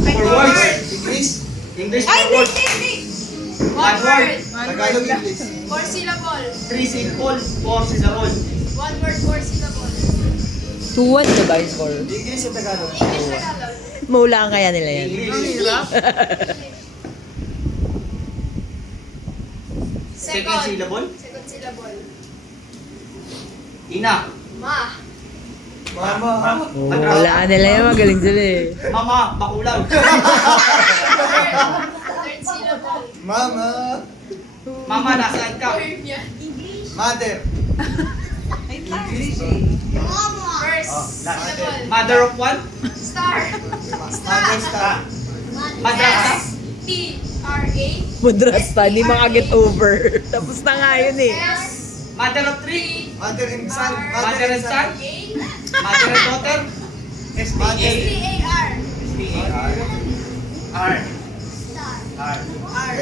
For words. English. English Ay, for words. hindi. One word. Tagalog, English. 4 syllable. 3 syllable. 4 syllable. 1 word, 4 syllable. 2-1 na ba yung score? English at Tagalog. English, Tagalog. Maulaan kaya nila yan. English. Second syllable. Second syllable. Ina. Ma. Mama. Maulaan nila yan. Magaling sila eh. Mama. Bakulang. Third syllable. Mama. Mama, nasaan ka? Verb yan. Mother. First syllable. Mother of one. Star. Mother star. Madrasa. S-T-R-A. Madrasta, di makaget over. Tapos na nga yun eh. S. Mother of three. Mother and son. Mother and son. A. Mother and daughter. Mother. S-T-A-R. S-T-A-R. R. Star. R. R.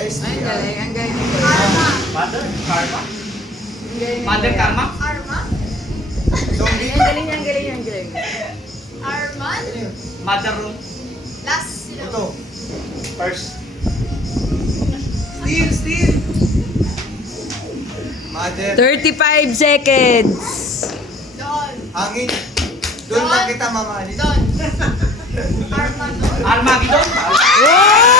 Ang galing. Arma. Mother. Karma. Mother Karma. Arma. Zombie. Ang galing. Arman. Mother room. Last Ito. syllable. First. Steel. Mother. 35 seconds. Don. Hangin. Doon lang kita mamahalin. Don. Armando. Armageddon. Oh!